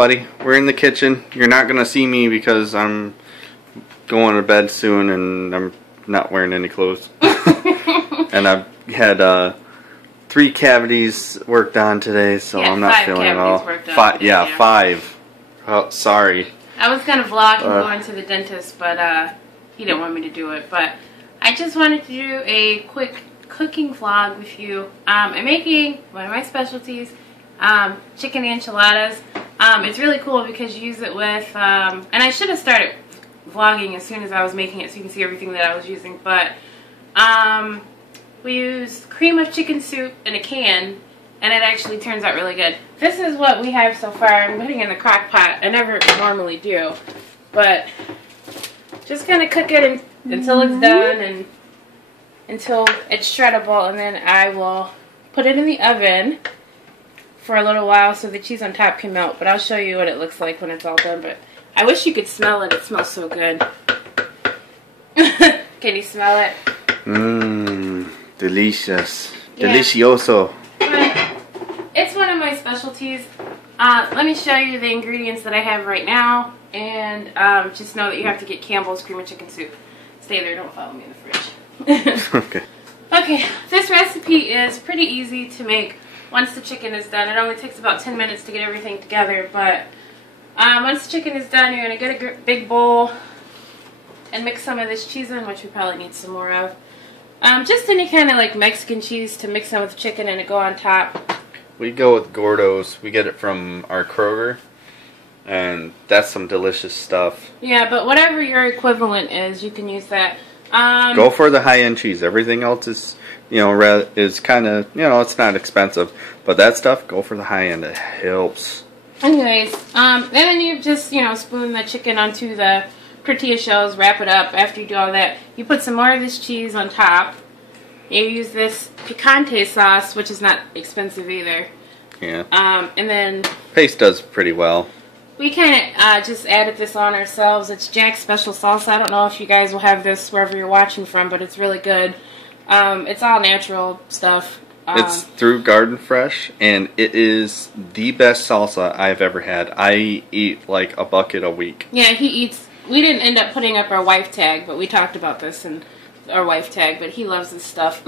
everybody. We're in the kitchen. You're not going to see me because I'm going to bed soon and I'm not wearing any clothes. And I've had 3 cavities worked on today, so I'm not feeling it all. 5, yeah, 5. Oh, sorry. I was going to vlog and going to the dentist, but he didn't want me to do it. But I just wanted to do a quick cooking vlog with you. I'm making one of my specialties, chicken enchiladas. It's really cool because you use it with, and I should have started vlogging as soon as I was making it so you can see everything that I was using, but we used cream of chicken soup in a can, and it actually turns out really good. This is what we have so far. I'm putting it in the crock pot. I never normally do, but just kind of cook it until it's done and until it's shreddable, and then I will put it in the oven for a little while so the cheese on top can melt. But I'll show you what it looks like when it's all done. But I wish you could smell it. It smells so good. Can you smell it? Mmm, delicious. Yeah. Delicioso. But it's one of my specialties. Let me show you the ingredients that I have right now. And just know that you have to get Campbell's cream of chicken soup. Stay there. Don't follow me in the fridge. Okay. Okay, this recipe is pretty easy to make once the chicken is done. It only takes about 10 minutes to get everything together, but once the chicken is done, you're going to get a big bowl and mix some of this cheese in, which we probably need some more of. Just any kind of like Mexican cheese to mix in with the chicken and to go on top. We go with Gordo's. We get it from our Kroger, and that's some delicious stuff. Yeah, but whatever your equivalent is, you can use that. Go for the high-end cheese. Everything else is, is kind of, it's not expensive. But that stuff, go for the high-end. It helps. Anyways, and then you just, spoon the chicken onto the tortilla shells, wrap it up. After you do all that, you put some more of this cheese on top. You use this picante sauce, which is not expensive either. Yeah. And then Pace does pretty well. We kind of just added this on ourselves. It's Jack's Special Salsa. I don't know if you guys will have this wherever you're watching from, but it's really good. It's all natural stuff. It's through Garden Fresh, and it is the best salsa I've ever had. I eat like a bucket a week. Yeah, he eats. We didn't end up putting up our wife tag, but we talked about this in our wife tag, but he loves this stuff.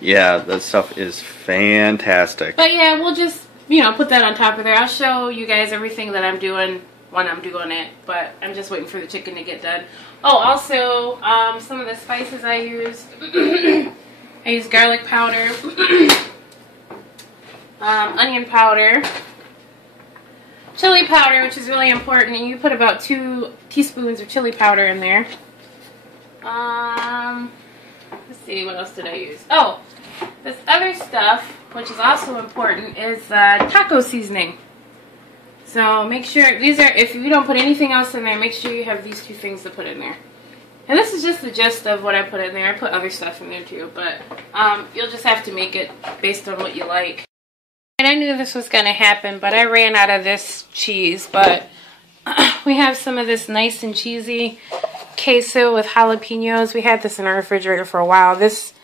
Yeah, that stuff is fantastic. But yeah, we'll just put that on top of there. I'll show you guys everything that I'm doing when I'm doing it, but I'm just waiting for the chicken to get done. Oh, also, some of the spices I used. I used garlic powder, onion powder, chili powder, which is really important, and you put about 2 teaspoons of chili powder in there. Let's see, what else did I use? Oh, this other stuff, which is also important, is taco seasoning. So make sure, these are, if you don't put anything else in there, make sure you have these 2 things to put in there. And this is just the gist of what I put in there. I put other stuff in there too, but you'll just have to make it based on what you like. And I knew this was going to happen, but I ran out of this cheese, but we have some of this nice and cheesy queso with jalapenos. We had this in our refrigerator for a while. This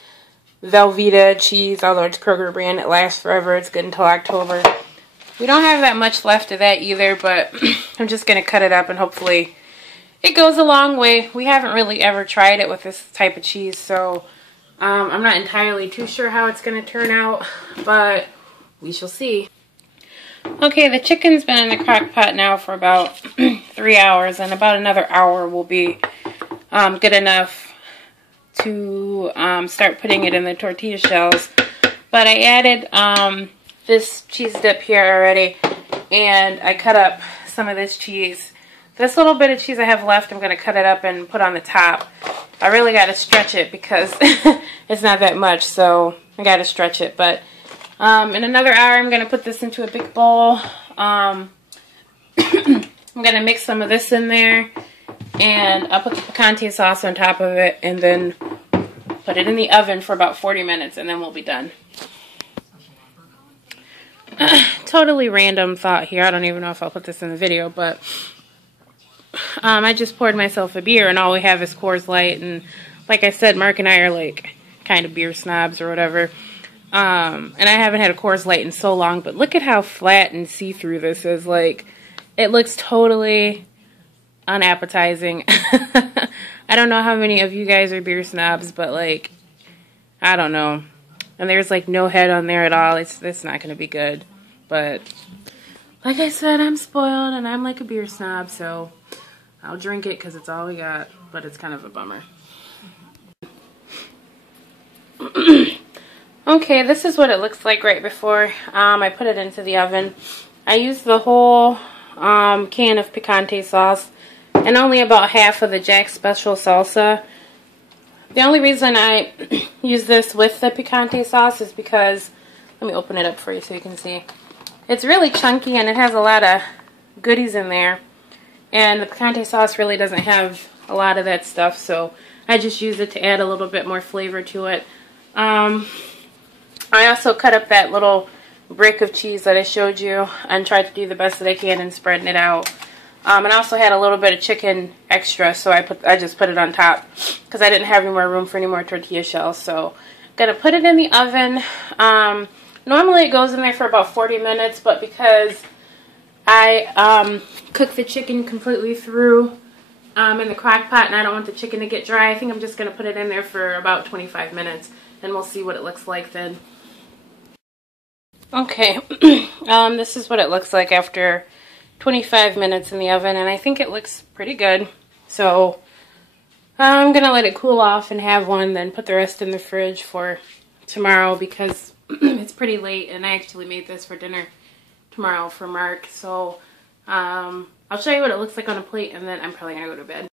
Velveeta cheese, although it's Kroger brand, it lasts forever. It's good until October. We don't have that much left of that either, but I'm just going to cut it up and hopefully it goes a long way. We haven't really ever tried it with this type of cheese, so I'm not entirely too sure how it's going to turn out, but we shall see. Okay, the chicken's been in the crock pot now for about 3 hours, and about another hour will be good enough to start putting it in the tortilla shells. But I added this cheese dip here already, and I cut up some of this cheese. This little bit of cheese I have left, I'm going to cut it up and put on the top. I really got to stretch it because it's not that much, so I got to stretch it. But in another hour, I'm going to put this into a big bowl. I'm going to mix some of this in there, and I'll put the picante sauce on top of it, and then put it in the oven for about 40 minutes, and then we'll be done. Totally random thought here. I don't even know if I'll put this in the video, but I just poured myself a beer, and all we have is Coors Light, and like I said, Mark and I are like kind of beer snobs or whatever. And I haven't had a Coors Light in so long, but look at how flat and see-through this is. Like, It looks totally unappetizing. I don't know how many of you guys are beer snobs, but like, I don't know. And there's like no head on there at all. It's not going to be good. But like I said, I'm spoiled and I'm like a beer snob, so I'll drink it because it's all we got. But it's kind of a bummer. Okay, this is what it looks like right before I put it into the oven. I used the whole can of picante sauce and only about half of the Jack's Special salsa. The only reason I use this with the picante sauce is because, let me open it up for you so you can see. It's really chunky and it has a lot of goodies in there. And the picante sauce really doesn't have a lot of that stuff, so I just use it to add a little bit more flavor to it. I also cut up that little brick of cheese that I showed you and tried to do the best that I can in spreading it out. And I also had a little bit of chicken extra, so I just put it on top because I didn't have any more room for any more tortilla shells. So I'm going to put it in the oven. Normally it goes in there for about 40 minutes, but because I cook the chicken completely through in the crock pot and I don't want the chicken to get dry, I think I'm just going to put it in there for about 25 minutes and we'll see what it looks like then. Okay, this is what it looks like after 25 minutes in the oven, and I think it looks pretty good. So I'm going to let it cool off and have one, then put the rest in the fridge for tomorrow because it's pretty late and I actually made this for dinner tomorrow for Mark. So I'll show you what it looks like on a plate and then I'm probably going to go to bed.